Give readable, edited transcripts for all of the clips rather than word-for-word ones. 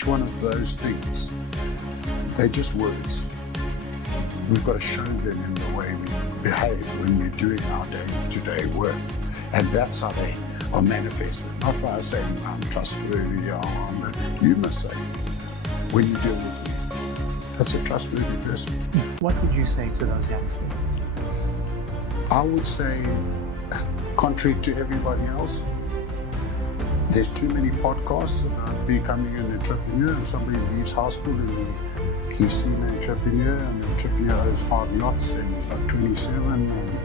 each one of those things, they're just words. We've got to show them in the way we behave when we're doing our day-to-day work. And that's how they are manifested. Not by saying, I'm trustworthy, you must say, when you deal with me, that's a trustworthy person. What would you say to those youngsters? I would say, contrary to everybody else, there's too many podcasts about becoming an entrepreneur, and somebody leaves high school and he's seen an entrepreneur, and the entrepreneur owns 5 yachts and he's like 27, and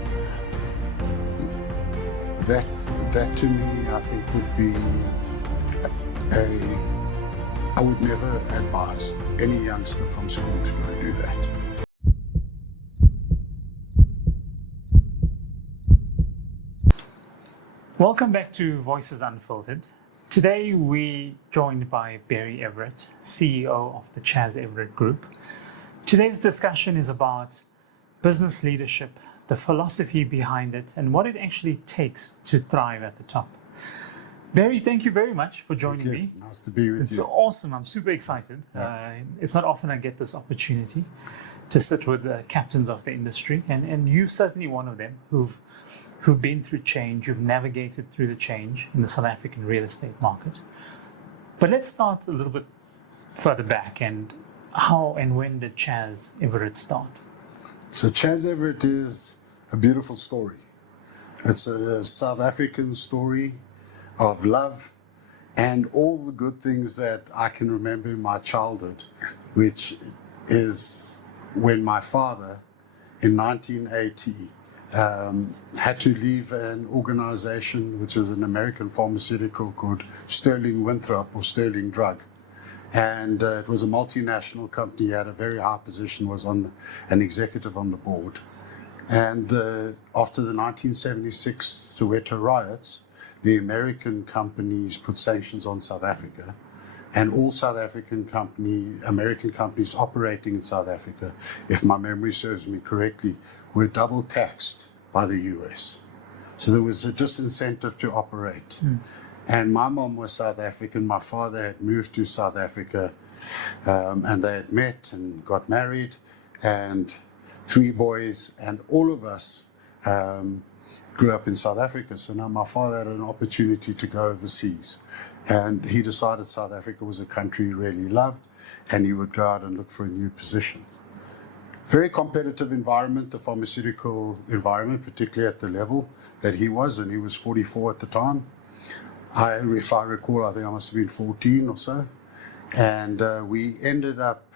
that to me I think would be I would never advise any youngster from school to go do that. Welcome back to Voices Unfiltered. Today we're joined by Everitt, CEO of the Chaz Everett Group. Today's discussion is about business leadership, the philosophy behind it, and what it actually takes to thrive at the top. Barry, thank you very much for joining me. Nice to be with you. It's awesome. I'm super excited. Yeah. It's not often I get this opportunity to sit with the captains of the industry, and you're certainly one of them who've been through change, you've navigated through the change in the South African real estate market. But let's start a little bit further back, and how and when did Chaz Everett start? So Chaz Everett is a beautiful story. It's a South African story of love and all the good things that I can remember in my childhood, which is when my father in 1980 had to leave an organization which was an American pharmaceutical called Sterling Winthrop or Sterling Drug. And it was a multinational company. He had a very high position, was an executive on the board. And after the 1976 Soweto riots, the American companies put sanctions on South Africa. And all American companies operating in South Africa, if my memory serves me correctly, were double taxed by the US. So there was a disincentive to operate. And my mom was South African, my father had moved to South Africa, and they had met and got married, and 3 boys, and all of us grew up in South Africa. So now my father had an opportunity to go overseas. And he decided South Africa was a country he really loved, and he would go out and look for a new position. Very competitive environment, the pharmaceutical environment, particularly at the level that he was, and he was 44 at the time. If I recall, I think I must have been 14 or so. And we ended up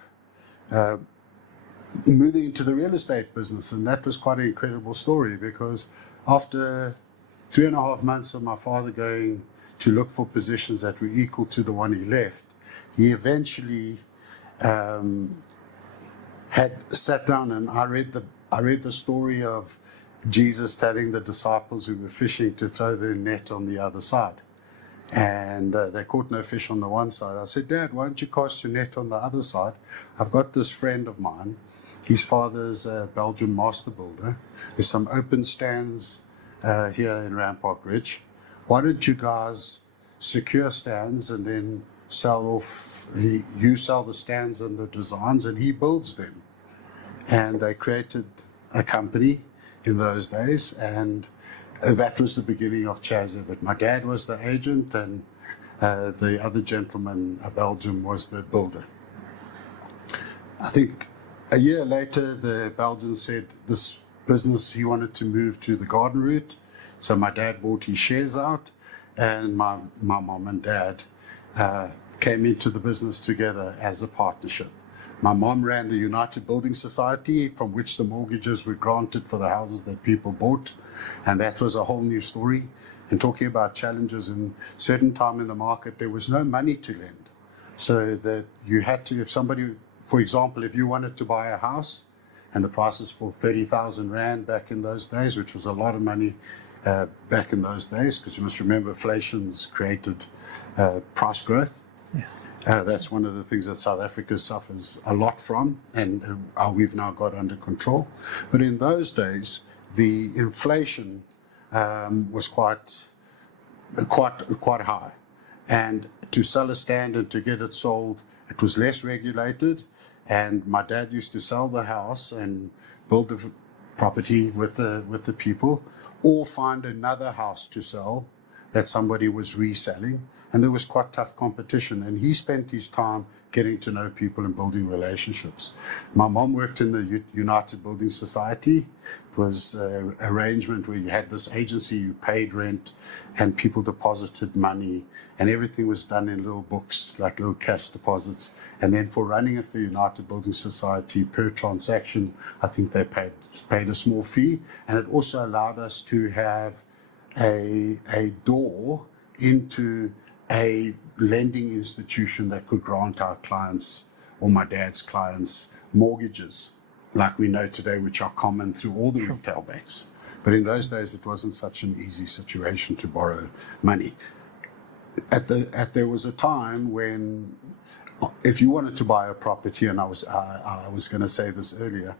moving into the real estate business, and that was quite an incredible story, because after 3.5 months of my father going to look for positions that were equal to the one he left, he eventually had sat down, and I read the story of Jesus telling the disciples who were fishing to throw their net on the other side. And they caught no fish on the one side. I said, Dad, why don't you cast your net on the other side? I've got this friend of mine. His father's a Belgian master builder. There's some open stands here in Rampart Ridge. Why don't you guys secure stands and then sell off, you sell the stands and the designs and he builds them. And they created a company in those days, and that was the beginning of Chaz Everett. My dad was the agent, and the other gentleman, a Belgian, was the builder. I think a year later, the Belgian said this business, he wanted to move to the garden route. So my dad bought his shares out, and my mom and dad came into the business together as a partnership. My mom ran the United Building Society, from which the mortgages were granted for the houses that people bought. And that was a whole new story. And talking about challenges, in certain time in the market, there was no money to lend. So that you had to, if somebody, for example, if you wanted to buy a house and the price is for 30,000 Rand back in those days, which was a lot of money back in those days, because you must remember inflation's created price growth. Yes. That's one of the things that South Africa suffers a lot from, and we've now got under control. But in those days, the inflation was quite high, And to sell a stand and to get it sold, it was less regulated. And my dad used to sell the house and build the property with the people, or find another house to sell that somebody was reselling. And there was quite tough competition. And he spent his time getting to know people and building relationships. My mom worked in the United Building Society. It was an arrangement where you had this agency, you paid rent, and people deposited money, and everything was done in little books, like little cash deposits. And then for running it for United Building Society, per transaction, I think they paid a small fee. And it also allowed us to have a door into a lending institution that could grant our clients, or my dad's clients, mortgages like we know today, which are common through all the retail banks. But in those days, it wasn't such an easy situation to borrow money. There was a time when, if you wanted to buy a property, and I was going to say this earlier,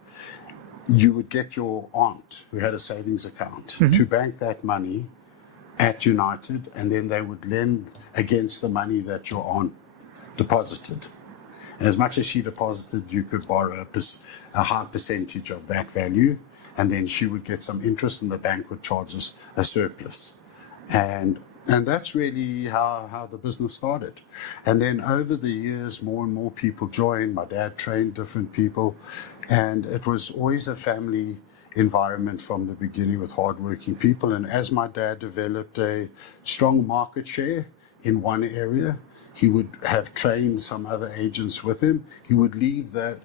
you would get your aunt, who had a savings account, to bank that money at United, and then they would lend against the money that your aunt deposited. And as much as she deposited, you could borrow a high percentage of that value, and then she would get some interest, and the bank would charge us a surplus. And that's really how the business started. And then over the years, more and more people joined. My dad trained different people, and it was always a family environment from the beginning with hardworking people. And as my dad developed a strong market share in one area, he would have trained some other agents with him. He would leave the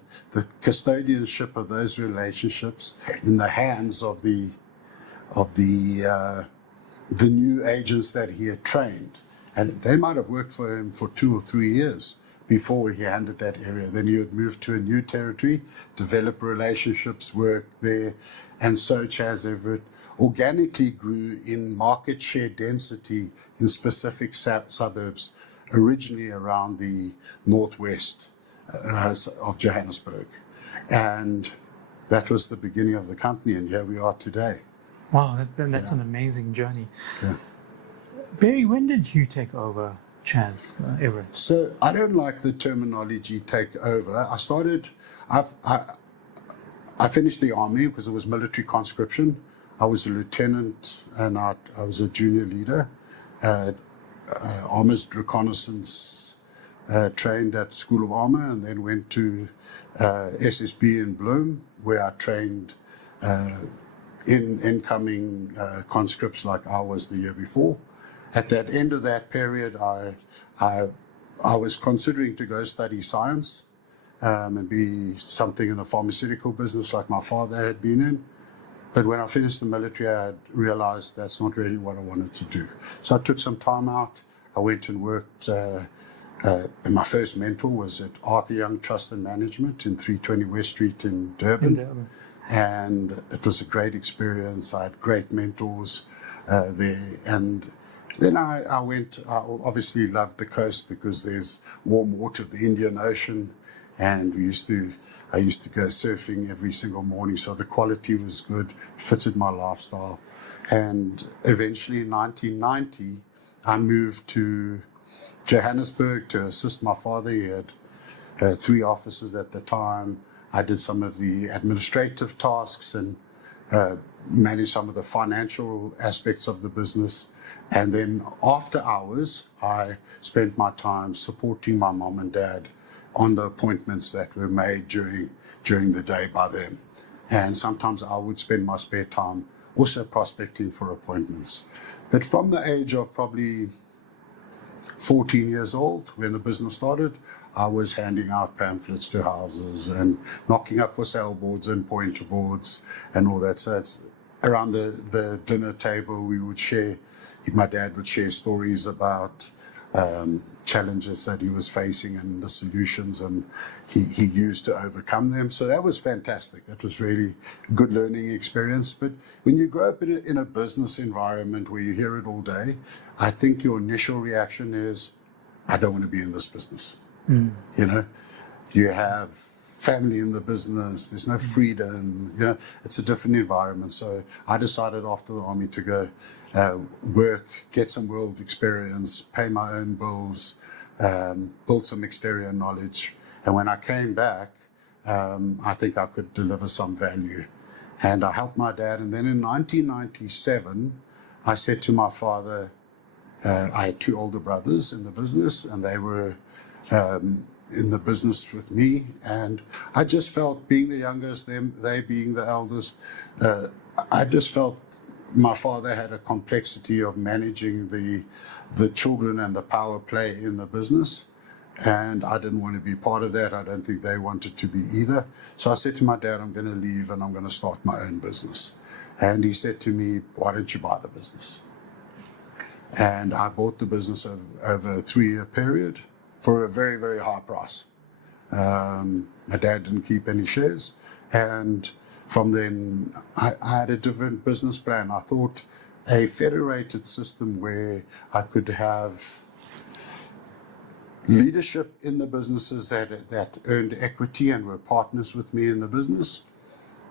custodianship of those relationships in the hands of the new agents that he had trained. And they might have worked for him for 2 or 3 years before he handed that area. Then he would move to a new territory, develop relationships, work there. And so Chaz Everett organically grew in market share density in specific suburbs, originally around the northwest of Johannesburg. And that was the beginning of the company, and here we are today. Wow, that's an amazing journey. Yeah. Barry, when did you take over Chaz Everett? So I don't like the terminology take over. I finished the army because it was military conscription. I was a lieutenant and I was a junior leader. Armors reconnaissance, trained at School of Armor, and then went to SSB in Bloem, where I trained in incoming conscripts like I was the year before. At that end of that period, I was considering to go study science and be something in the pharmaceutical business like my father had been in. But when I finished the military, I had realized that's not really what I wanted to do. So I took some time out. I went and worked, and my first mentor was at Arthur Young Trust and Management in 320 West Street in Durban. And it was a great experience. I had great mentors there. And then I obviously loved the coast because there's warm water of the Indian Ocean. And I used to go surfing every single morning. So the quality was good, fitted my lifestyle. And eventually in 1990, I moved to Johannesburg to assist my father. He had 3 offices at the time. I did some of the administrative tasks and managed some of the financial aspects of the business. And then after hours, I spent my time supporting my mom and dad on the appointments that were made during the day by them. And sometimes I would spend my spare time also prospecting for appointments. But from the age of probably 14 years old, when the business started, I was handing out pamphlets to houses and knocking up for sale boards and pointer boards and all that. So it's around the dinner table, my dad would share stories about challenges that he was facing and the solutions and he used to overcome them. So that was fantastic. That was really a good learning experience. But when you grow up in a business environment where you hear it all day, I think your initial reaction is, I don't want to be in this business. You know, you have family in the business. There's no freedom. It's a different environment. So I decided after the army to go work, get some world experience, pay my own bills, build some exterior knowledge. And when I came back, I think I could deliver some value. And I helped my dad. And then in 1997, I said to my father, I had two older brothers in the business, and they were in the business with me. And I just felt, being the youngest, they being the eldest, I just felt my father had a complexity of managing the children and the power play in the business. And I didn't want to be part of that. I don't think they wanted to be either. So I said to my dad, I'm going to leave and I'm going to start my own business. And he said to me, why don't you buy the business? And I bought the business over a 3-year period for a very, very high price. My dad didn't keep any shares. And from then, I had a different business plan. I thought a federated system where I could have leadership in the businesses that earned equity and were partners with me in the business.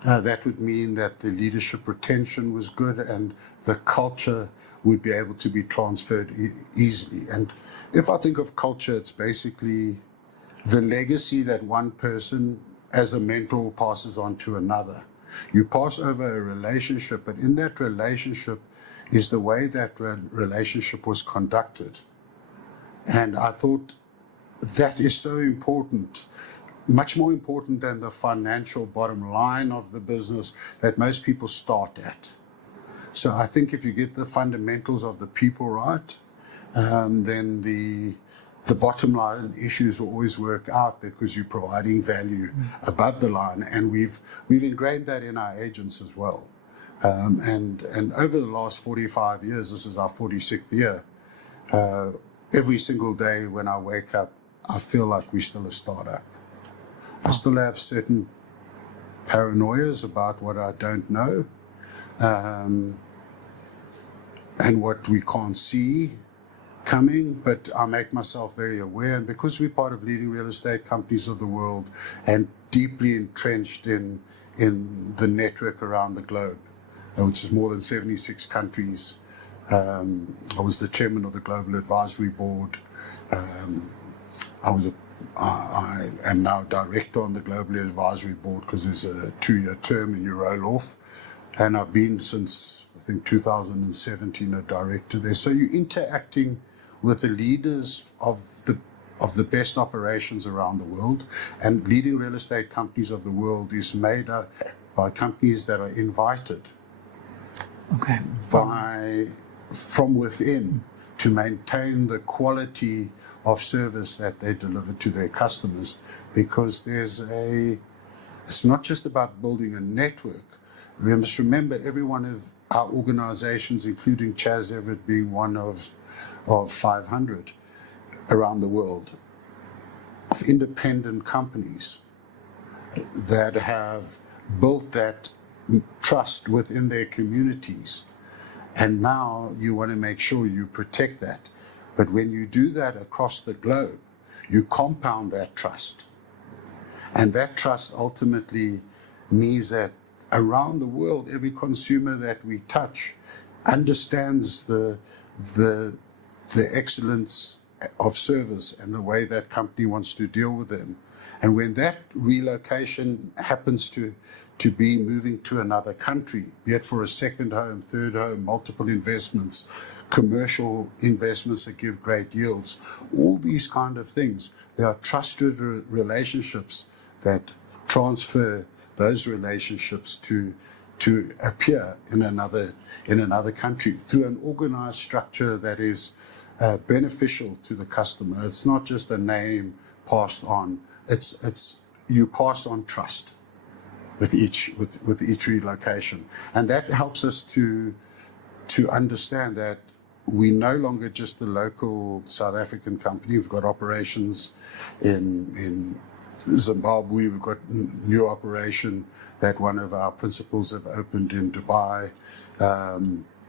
That would mean that the leadership retention was good and the culture would be able to be transferred easily. And if I think of culture, it's basically the legacy that one person as a mentor passes on to another. You pass over a relationship, but in that relationship is the way that relationship was conducted. And I thought that is so important, much more important than the financial bottom line of the business that most people start at. So I think if you get the fundamentals of the people right, then the bottom line issues will always work out because you're providing value above the line. And we've ingrained that in our agents as well. And over the last 45 years, this is our 46th year, every single day when I wake up, I feel like we're still a startup. I still have certain paranoias about what I don't know, and what we can't see coming, but I make myself very aware. And because we're part of leading real estate companies of the world and deeply entrenched in the network around the globe, which is more than 76 countries, I was the chairman of the Global Advisory Board. I am now director on the Global Advisory Board because there's a 2-year term and you roll off. And I've been since, I think, 2017 a director there. So you're interacting with the leaders of the best operations around the world. And leading real estate companies of the world is made up by companies that are invited from within to maintain the quality of service that they deliver to their customers, because it's not just about building a network. We must remember every one of our organizations, including Chaz Everett being one of 500 around the world, of independent companies that have built that trust within their communities. And now you want to make sure you protect that. But when you do that across the globe, you compound that trust. And that trust ultimately means that around the world, every consumer that we touch understands the excellence of service and the way that company wants to deal with them. And when that relocation happens to be moving to another country, be it for a second home, third home, multiple investments, commercial investments that give great yields, all these kind of things, there are trusted relationships that transfer those relationships to appear in another country through an organized structure that is beneficial to the customer. It's not just a name passed on. It's you pass on trust with each relocation, and that helps us to understand that we're no longer just the local South African company. We've got operations in Zimbabwe. We've got new operation that one of our principals have opened in Dubai.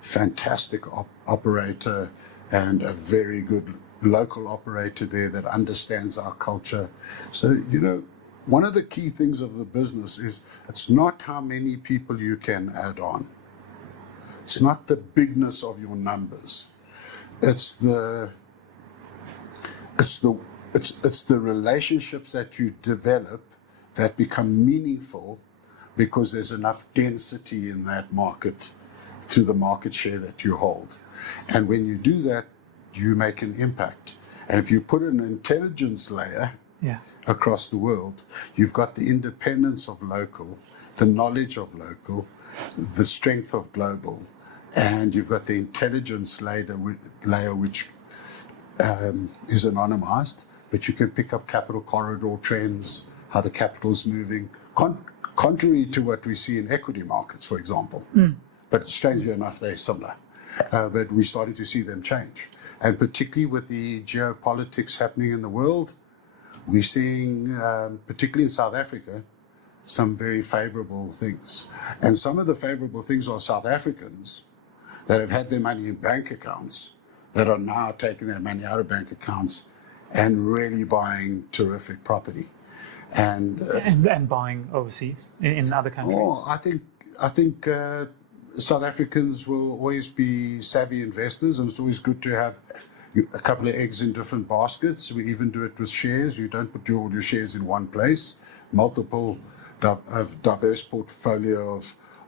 Fantastic operator and a very good local operator there that understands our culture. So, one of the key things of the business is it's not how many people you can add on. It's not the bigness of your numbers. It's the relationships that you develop that become meaningful because there's enough density in that market to the market share that you hold. And when you do that, you make an impact. And if you put an intelligence layer across the world, you've got the independence of local, the knowledge of local, the strength of global, and you've got the intelligence layer which is anonymized, but you can pick up capital corridor trends, how the capital's moving, contrary to what we see in equity markets, for example. But strangely enough, they're similar. But we're starting to see them change. And particularly with the geopolitics happening in the world, we're seeing, particularly in South Africa, some very favorable things. And some of the favorable things are South Africans that have had their money in bank accounts that are now taking their money out of bank accounts and really buying terrific property. And buying overseas in other countries. I think South Africans will always be savvy investors, and it's always good to have a couple of eggs in different baskets. We even do it with shares. You don't put all your shares in one place. Multiple diverse portfolio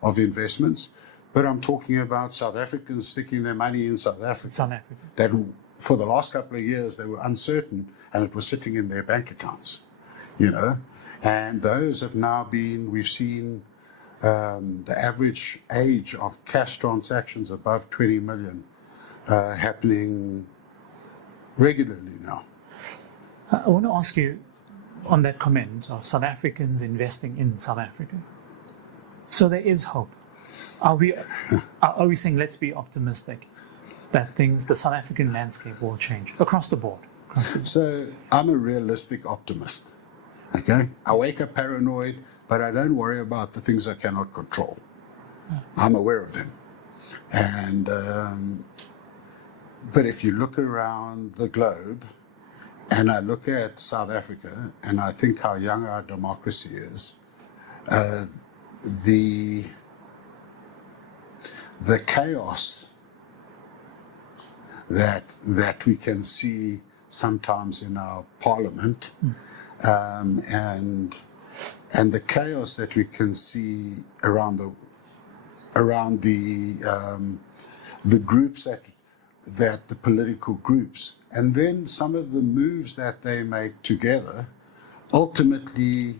of investments. But I'm talking about South Africans sticking their money in South Africa. That for the last couple of years they were uncertain, and it was sitting in their bank accounts, And those have now been. We've seen the average age of cash transactions above 20 million happening regularly now. I want to ask you on that comment of South Africans investing in South Africa. So there is hope. Are we saying let's be optimistic that the South African landscape will change across the board? So I'm a realistic optimist. Okay, I wake up paranoid, but I don't worry about the things I cannot control. I'm aware of them, and but if you look around the globe, and I look at South Africa, and I think how young our democracy is, the chaos that we can see sometimes in our parliament, and the chaos that we can see around the groups that the political groups, and then some of the moves that they make together, ultimately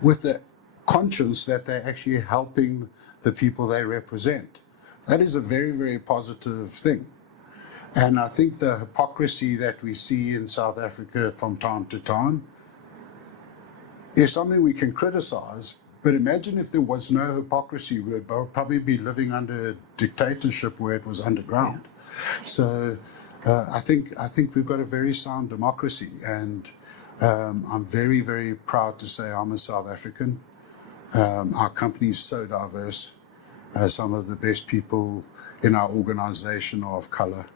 with the conscience that they're actually helping the people they represent. That is a very, very positive thing. And I think the hypocrisy that we see in South Africa from time to time is something we can criticize, but imagine if there was no hypocrisy, we would probably be living under a dictatorship where it was underground. So I think we've got a very sound democracy, and I'm very, very proud to say I'm a South African. Our company is so diverse. Some of the best people in our organization are of color.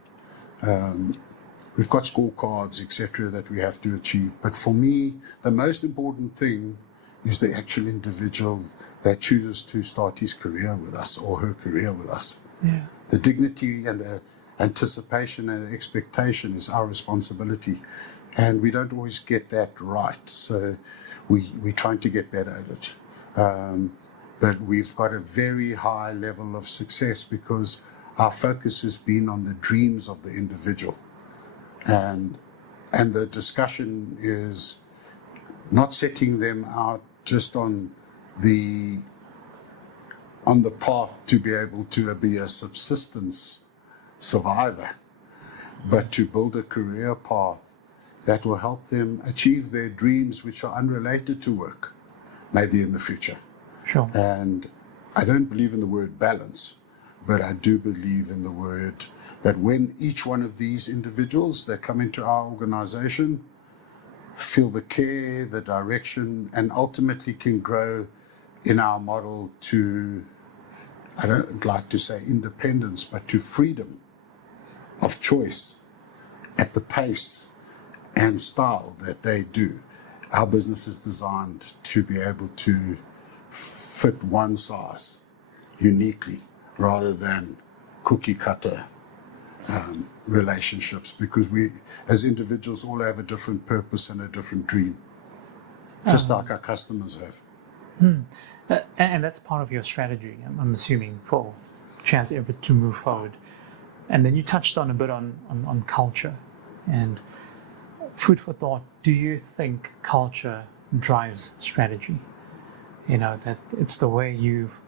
We've got scorecards, etc., that we have to achieve. But for me, the most important thing is the actual individual that chooses to start his career with us or her career with us. Yeah. The dignity and the anticipation and expectation is our responsibility. And we don't always get that right. So we're trying to get better at it. But we've got a very high level of success because our focus has been on the dreams of the individual. And the discussion is not setting them out just on the path to be able to be a subsistence survivor, but to build a career path that will help them achieve their dreams, which are unrelated to work, maybe in the future. Sure. And I don't believe in the word balance, but I do believe in the word that when each one of these individuals that come into our organization feel the care, the direction, and ultimately can grow in our model to, I don't like to say independence, but to freedom of choice at the pace and style that they do. Our business is designed to be able to fit one size uniquely rather than cookie cutter relationships, because we as individuals all have a different purpose and a different dream, just like our customers have. And that's part of your strategy, I'm assuming, for Chaz Everett to move forward. And then you touched on a bit on culture and food for thought. Do you think culture drives strategy? You know, that it's the way you've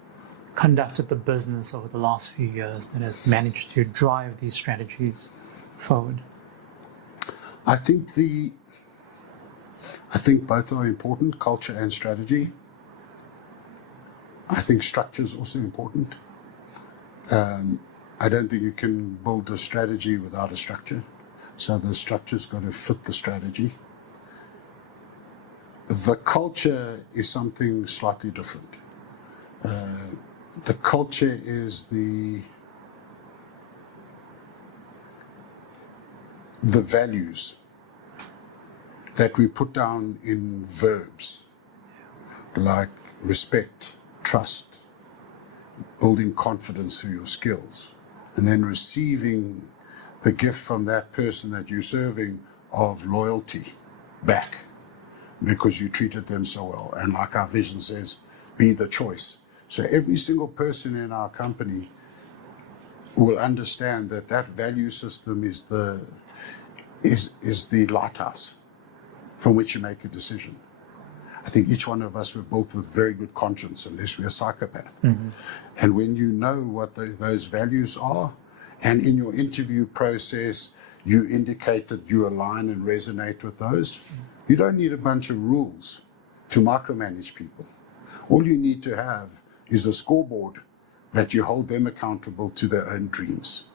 conducted the business over the last few years that has managed to drive these strategies forward? I think both are important, culture and strategy. I think structure is also important. I don't think you can build a strategy without a structure. So the structure's got to fit the strategy. The culture is something slightly different. The culture is the values that we put down in verbs, like respect, trust, building confidence through your skills, and then receiving the gift from that person that you're serving of loyalty back because you treated them so well. And like our vision says, be the choice. So every single person in our company will understand that that value system is the lighthouse from which you make a decision. I think each one of us were built with very good conscience, unless we're a psychopath. Mm-hmm. And when you know what those values are, and in your interview process, you indicate that you align and resonate with those, you don't need a bunch of rules to micromanage people. All you need to have is a scoreboard that you hold them accountable to their own dreams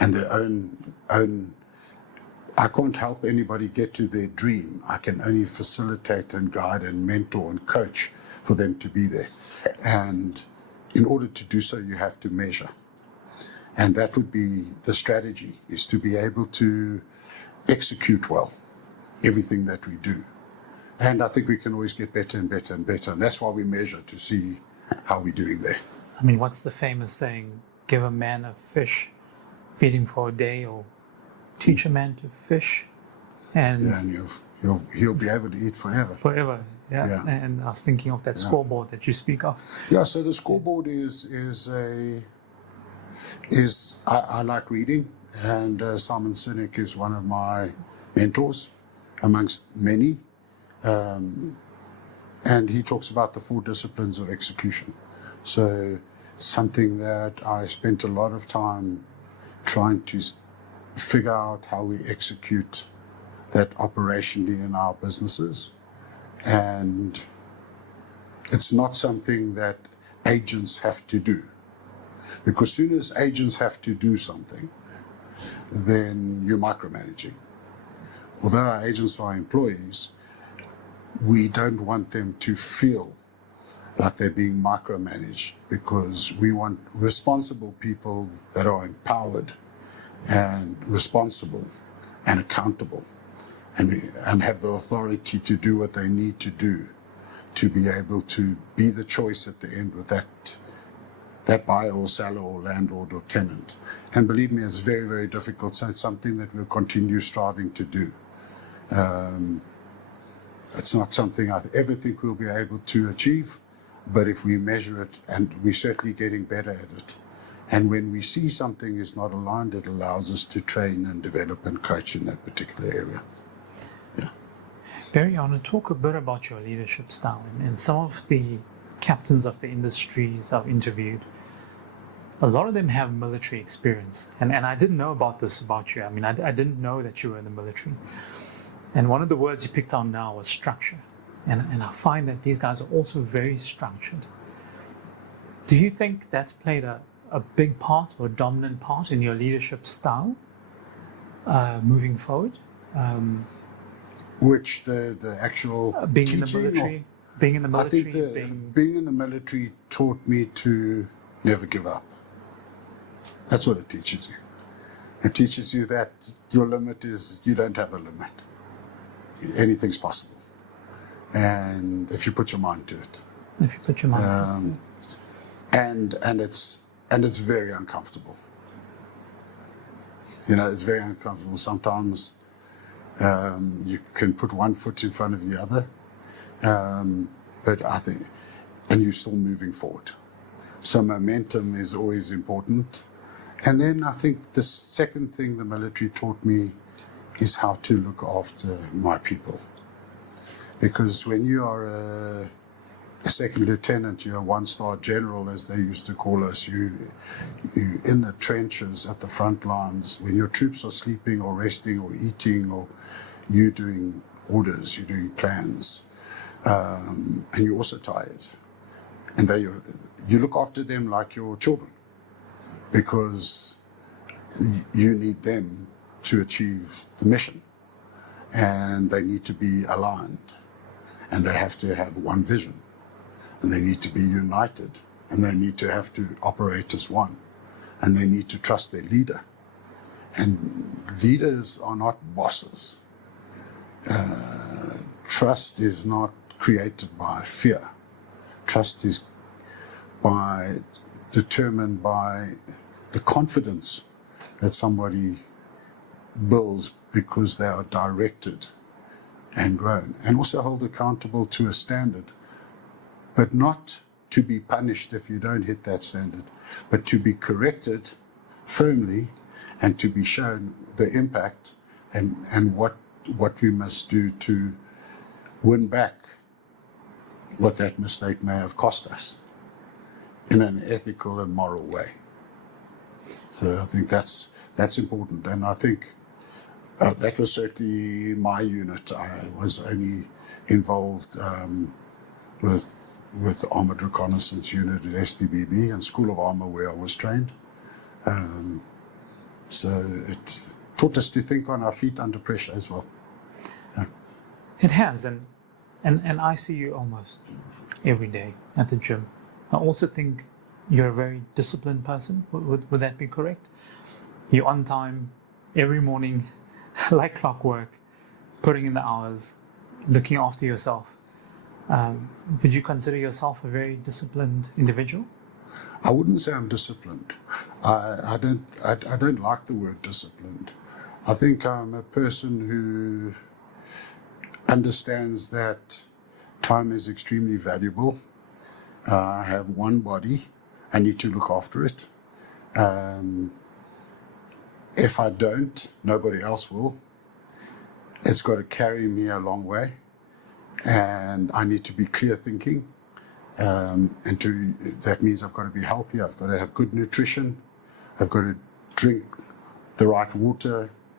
and their own. I can't help anybody get to their dream. I can only facilitate and guide and mentor and coach for them to be there. And in order to do so, you have to measure. And that would be the strategy, is to be able to execute well everything that we do. And I think we can always get better and better and better. And that's why we measure, to see how we're doing there. I mean, what's the famous saying? Give a man a fish, feed him for a day, or teach a man to fish, and he'll be able to eat forever. Forever, yeah. And I was thinking of that scoreboard that you speak of. Yeah. So the scoreboard I like reading, and Simon Sinek is one of my mentors, amongst many, and he talks about the 4 disciplines of execution. So something that I spent a lot of time trying to figure out how we execute that operationally in our businesses. And it's not something that agents have to do. Because as soon as agents have to do something, then you're micromanaging. Although our agents are employees, we don't want them to feel like they're being micromanaged, because we want responsible people that are empowered and responsible and accountable, and have the authority to do what they need to do to be able to be the choice at the end with that buyer or seller or landlord or tenant. And believe me, it's very, very difficult. So it's something that we'll continue striving to do. It's not something I ever think we'll be able to achieve, but if we measure it, and we're certainly getting better at it, and when we see something is not aligned, it allows us to train and develop and coach in that particular area. Yeah. Barry, I want to talk a bit about your leadership style. And some of the captains of the industries I've interviewed, a lot of them have military experience. And I didn't know about this about you. I mean, I didn't know that you were in the military. And one of the words you picked on now was structure. And I find that these guys are also very structured. Do you think that's played a big part or a dominant part in your leadership style moving forward? Which the actual being teaching, in the military? Being in the military? I think being in the military taught me to never give up. That's what it teaches you. It teaches you that your limit is, you don't have a limit. Anything's possible. and if you put your mind to it. If you put your mind And it's very uncomfortable. You know, it's very uncomfortable. Sometimes you can put one foot in front of the other, but I think, and you're still moving forward. So momentum is always important. And then I think the second thing the military taught me is how to look after my people. Because when you are a second lieutenant, you're a one-star general, as they used to call us. You in the trenches at the front lines, when your troops are sleeping or resting or eating, or you doing orders, you're doing plans, and you're also tired. And you look after them like your children, because you need them to achieve the mission, and they need to be aligned, and they have to have one vision, and they need to be united, and they need to have to operate as one, and they need to trust their leader. And leaders are not bosses. Trust is not created by fear. Trust is determined by the confidence that somebody builds because they are directed and grown, and also held accountable to a standard, but not to be punished if you don't hit that standard, but to be corrected firmly and to be shown the impact and what we must do to win back what that mistake may have cost us in an ethical and moral way. So I think that's important, and I think that was certainly my unit. I was only involved with the Armored Reconnaissance Unit at STBB and School of Armour, where I was trained. So it taught us to think on our feet under pressure as well. Yeah. It has, and I see you almost every day at the gym. I also think you're a very disciplined person. Would that be correct? You're on time every morning, like clockwork, putting in the hours, looking after yourself. Would you consider yourself a very disciplined individual? I wouldn't say I'm disciplined. I don't like the word disciplined. I think I'm a person who understands that time is extremely valuable. I have one body. I need to look after it. If I don't, nobody else will. It's got to carry me a long way, and I need to be clear thinking. That means I've got to be healthy. I've got to have good nutrition. I've got to drink the right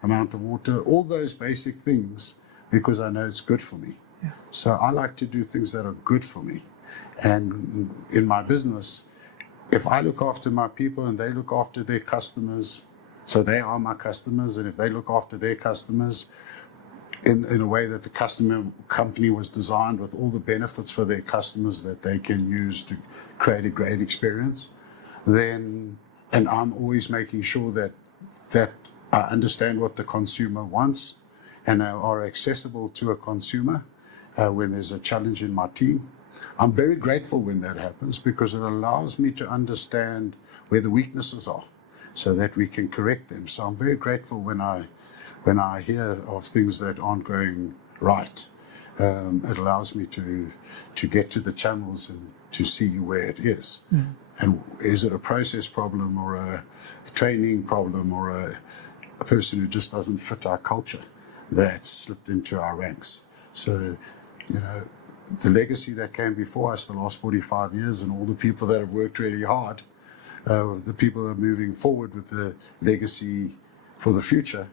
amount of water, all those basic things, because I know it's good for me. Yeah. So I like to do things that are good for me. And in my business, if I look after my people and they look after their customers, so they are my customers, and if they look after their customers in a way that the company was designed with all the benefits for their customers that they can use to create a great experience, then, and I'm always making sure that I understand what the consumer wants and are accessible to a consumer when there's a challenge in my team. I'm very grateful when that happens, because it allows me to understand where the weaknesses are so that we can correct them. So I'm very grateful when I hear of things that aren't going right. It allows me to get to the channels and to see where it is. Mm. And is it a process problem or a training problem or a person who just doesn't fit our culture that's slipped into our ranks? So, the legacy that came before us the last 45 years and all the people that have worked really hard, the people that are moving forward with the legacy for the future,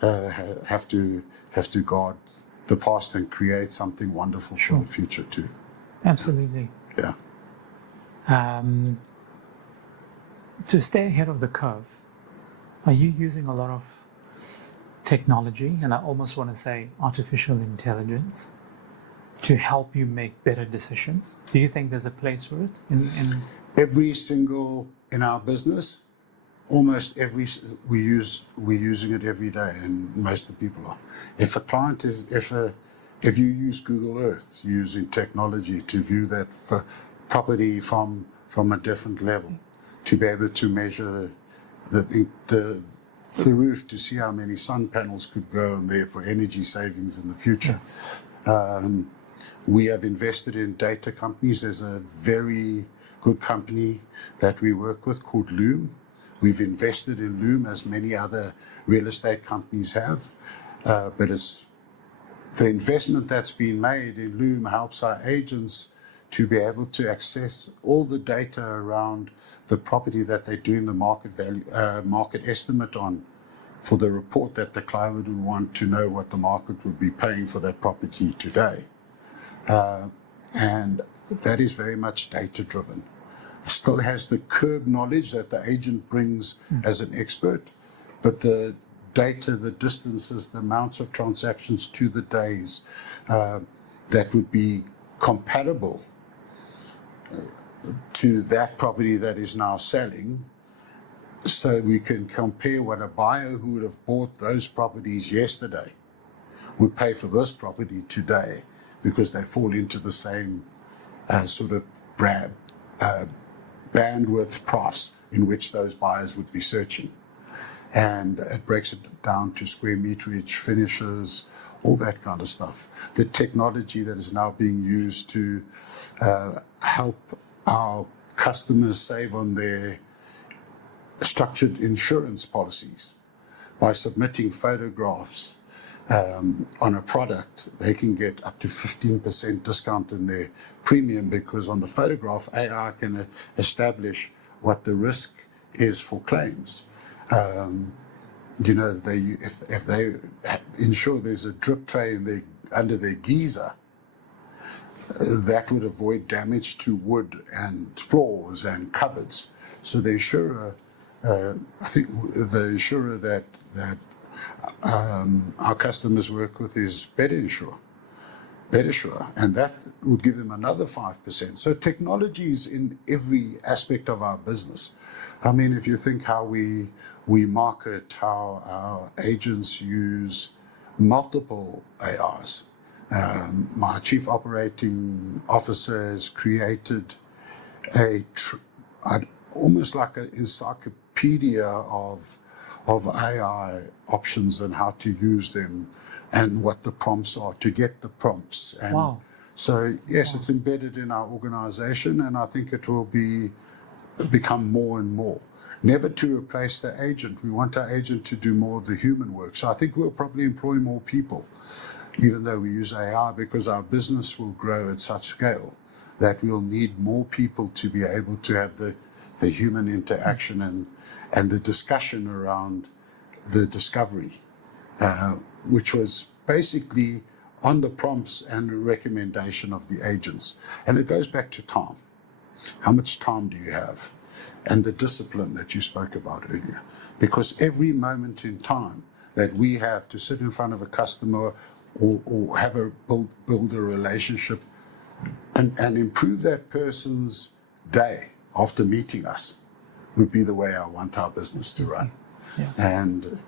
have to guard the past and create something wonderful for the future too. Absolutely. Yeah. To stay ahead of the curve, are you using a lot of technology, and I almost want to say artificial intelligence, to help you make better decisions? Do you think there's a place for it in our business? Almost we're using it every day, and most of the people are. If if you use Google Earth, using technology to view that property from a different level, to be able to measure the roof to see how many sun panels could go on there for energy savings in the future. Yes. We have invested in data companies. There's a very good company that we work with called Loom. We've invested in Loom as many other real estate companies have, but it's the investment that's been made in Loom helps our agents to be able to access all the data around the property that they're doing the market value, market estimate on, for the report that the client would want to know what the market would be paying for that property today. And that is very much data driven. It still has the curb knowledge that the agent brings as an expert, but the data, the distances, the amounts of transactions to the days that would be compatible to that property that is now selling, so we can compare what a buyer who would have bought those properties yesterday would pay for this property today, because they fall into the same sort of bandwidth price in which those buyers would be searching. And it breaks it down to square meterage, finishes, all that kind of stuff. The technology that is now being used to help our customers save on their structured insurance policies. By submitting photographs on a product, they can get up to 15% discount in their premium, because on the photograph, AI can establish what the risk is for claims. If they ensure there's a drip tray under their geyser, that would avoid damage to wood and floors and cupboards. So the insurer, I think the insurer that our customers work with is BetterSure, and that would give them another 5%. So technology is in every aspect of our business. I mean, if you think how we market, how our agents use multiple AIs. My chief operating officer has created almost like an encyclopedia of AI options and how to use them and what the prompts are to get the prompts. And wow. So yes, it's embedded in our organization, and I think it will become more and more. Never to replace the agent. We want our agent to do more of the human work. So I think we'll probably employ more people, even though we use AI, because our business will grow at such scale that we'll need more people to be able to have the human interaction and the discussion around the discovery, which was basically on the prompts and the recommendation of the agents. And it goes back to time. How much time do you have? And the discipline that you spoke about earlier. Because every moment in time that we have to sit in front of a customer or have build a relationship and improve that person's day after meeting us would be the way I want our business to run. Yeah. And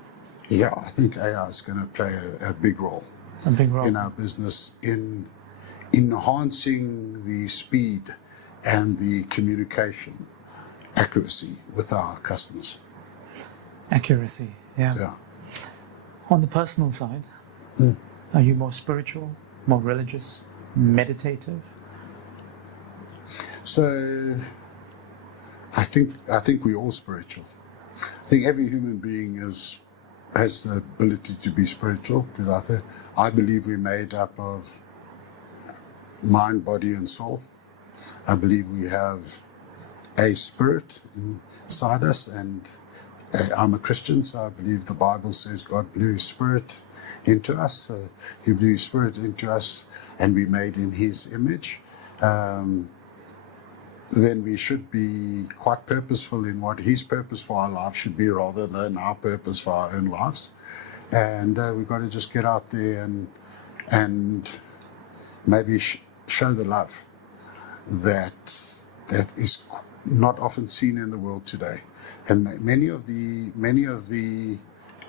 yeah, I think AI is going to play a big role. A big role In our business, in enhancing the speed and the communication accuracy with our customers. Accuracy, yeah. On the personal side, are you more spiritual, more religious, meditative? So I think we're all spiritual. I think every human being has the ability to be spiritual, because I believe we're made up of mind, body, and soul. I believe we have a spirit inside us, and I'm a Christian, so I believe the Bible says God blew His Spirit into us. So if He blew His Spirit into us and we made in His image, then we should be quite purposeful in what His purpose for our life should be, rather than our purpose for our own lives. And we've got to just get out there and maybe show the love that is not often seen in the world today. And many of the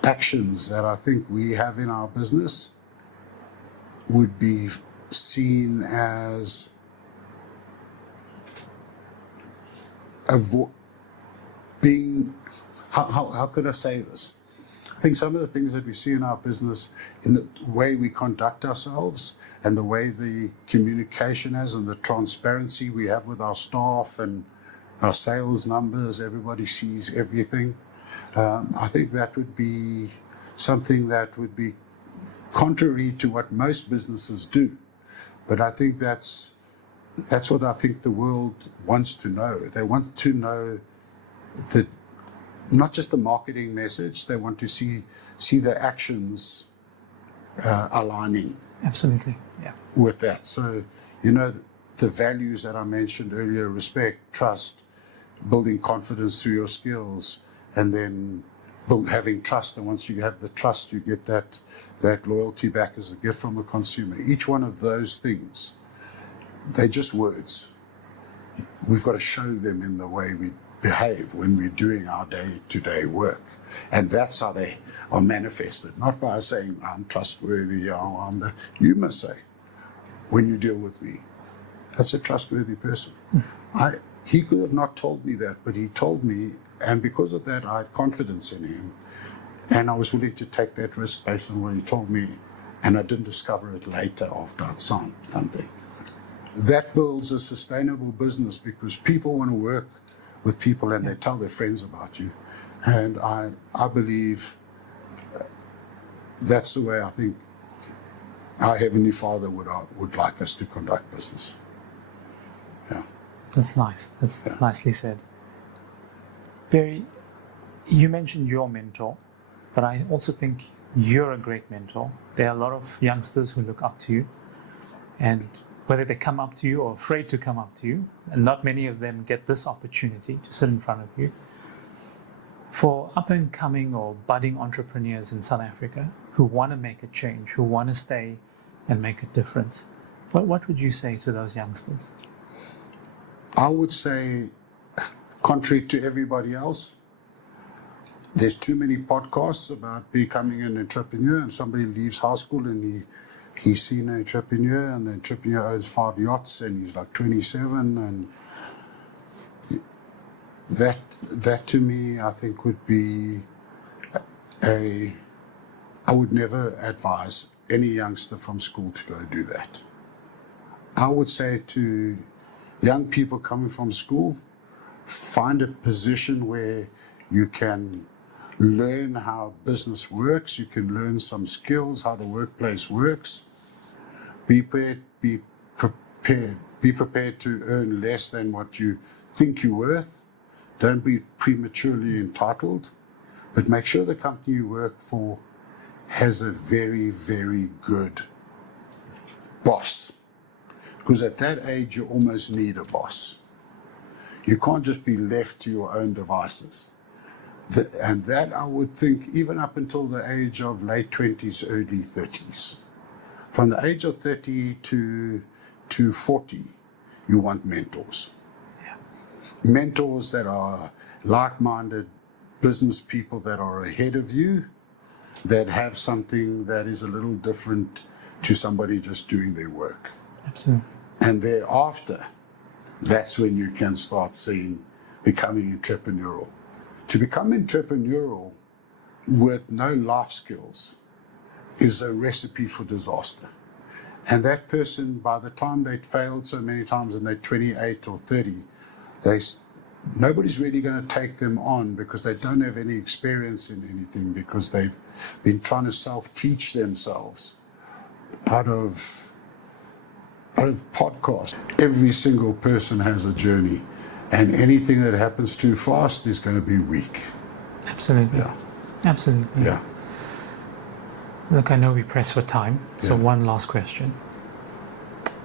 actions that I think we have in our business would be seen as being, how could I say this? I think some of the things that we see in our business, in the way we conduct ourselves and the way the communication is and the transparency we have with our staff and our sales numbers, everybody sees everything. I think that would be something that would be contrary to what most businesses do. But I think that's what I think the world wants to know. They want to know that not just the marketing message, they want to see the actions aligning. Absolutely, yeah. With that. So, the values that I mentioned earlier, respect, trust, building confidence through your skills, and then having trust. And once you have the trust, you get that loyalty back as a gift from a consumer. Each one of those things, they're just words. We've got to show them in the way we behave when we're doing our day-to-day work. And that's how they are manifested, not by saying, I'm trustworthy, you must say, when you deal with me, that's a trustworthy person. He could have not told me that, but he told me, and because of that, I had confidence in him, and I was willing to take that risk based on what he told me, and I didn't discover it later after I'd signed something. That builds a sustainable business because people want to work with people and they tell their friends about you. And I believe that's the way I think our Heavenly Father would like us to conduct business. Yeah. That's nice. That's nicely said. Barry, you mentioned your mentor, but I also think you're a great mentor. There are a lot of youngsters who look up to you, and whether they come up to you or afraid to come up to you, and not many of them get this opportunity to sit in front of you. For up-and-coming or budding entrepreneurs in South Africa who want to make a change, who want to stay and make a difference, what would you say to those youngsters? I would say, contrary to everybody else, there's too many podcasts about becoming an entrepreneur, and somebody leaves high school and he's seen an entrepreneur, and the entrepreneur owns 5 yachts and he's like 27, and that to me, I think would be I would never advise any youngster from school to go do that. I would say to young people coming from school, find a position where you can learn how business works, you can learn some skills, how the workplace works. Be prepared to earn less than what you think you're worth. Don't be prematurely entitled, but make sure the company you work for has a very, very good boss. Because at that age, you almost need a boss. You can't just be left to your own devices. And that I would think, even up until the age of late 20s, early 30s. From the age of 30 to 40, you want mentors. Yeah. Mentors that are like-minded business people that are ahead of you, that have something that is a little different to somebody just doing their work. Absolutely. And thereafter, that's when you can start seeing becoming entrepreneurial. To become entrepreneurial with no life skills is a recipe for disaster. And that person, by the time they'd failed so many times and they're 28 or 30, nobody's really going to take them on because they don't have any experience in anything, because they've been trying to self-teach themselves out of podcasts. Every single person has a journey, and anything that happens too fast is going to be weak. Absolutely. Yeah. Absolutely. Yeah. Look, I know we press for time, so one last question.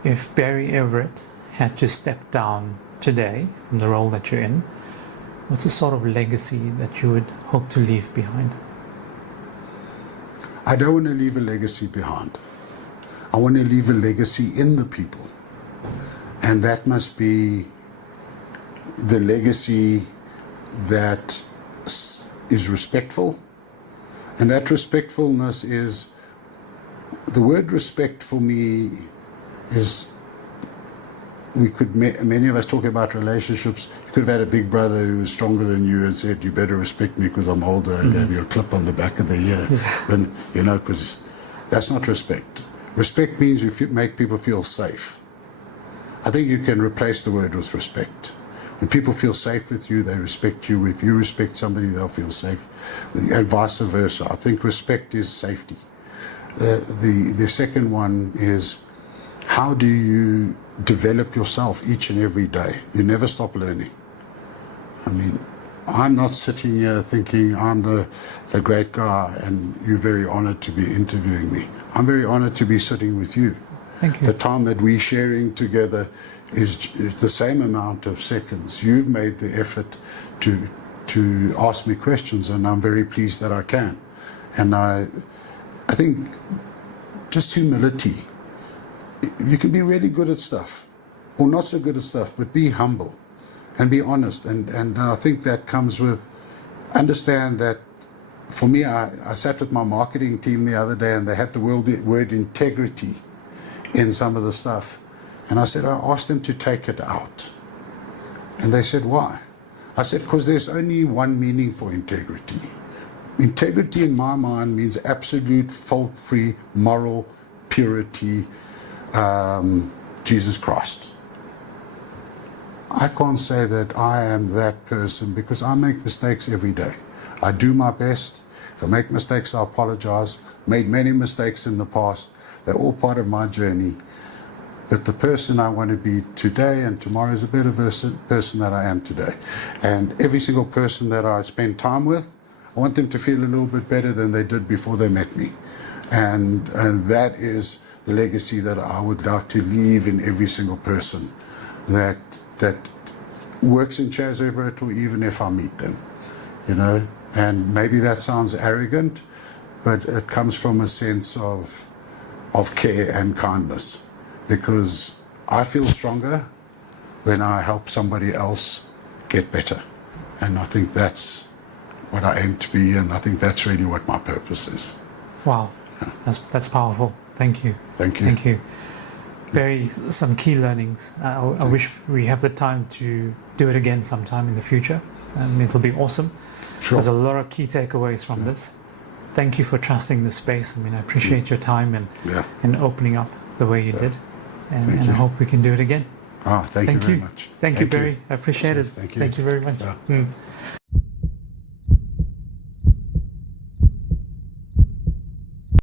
If Barry Everitt had to step down today from the role that you're in, what's the sort of legacy that you would hope to leave behind? I don't want to leave a legacy behind. I want to leave a legacy in the people. And that must be the legacy that is respectful. And that respectfulness is the word respect for me is, many of us talk about relationships. You could have had a big brother who was stronger than you and said, you better respect me because I'm older, and gave you a clip on the back of the ear. Because that's not respect. Respect means you make people feel safe. I think you can replace the word with respect. When people feel safe with you, they respect you. If you respect somebody, they'll feel safe, and vice versa. I think respect is safety. The second one is, how do you develop yourself each and every day? You never stop learning. I mean, I'm not sitting here thinking I'm the great guy and you're very honored to be interviewing me. I'm very honored to be sitting with you. Thank you. The time that we're sharing together is the same amount of seconds. You've made the effort to ask me questions, and I'm very pleased that I can. And I think just humility. You can be really good at stuff or not so good at stuff, but be humble and be honest. And I think that comes with, understand that. For me, I sat with my marketing team the other day, and they had the word integrity in some of the stuff. And I asked them to take it out. And they said, why? I said, because there's only one meaning for integrity. Integrity in my mind means absolute fault-free moral purity, Jesus Christ. I can't say that I am that person because I make mistakes every day. I do my best. If I make mistakes, I apologize. Made many mistakes in the past. They're all part of my journey. But the person I want to be today and tomorrow is a better person that I am today. And every single person that I spend time with, I want them to feel a little bit better than they did before they met me. And that is the legacy that I would like to leave in every single person that works in Chaz Everett, or even if I meet them, And maybe that sounds arrogant, but it comes from a sense of care and kindness, because I feel stronger when I help somebody else get better. And I think that's what I aim to be, and I think that's really what my purpose is. Wow, that's powerful. Thank you. Thank you. Thank you. Very some key learnings. I wish we have the time to do it again sometime in the future, and it'll be awesome. Sure. There's a lot of key takeaways from this. Thank you for trusting the space. I mean, I appreciate your time and opening up the way you did, and I hope we can do it again. Thank you very much. Thank you, Barry. I appreciate it. Thank you. Thank you very much. Yeah.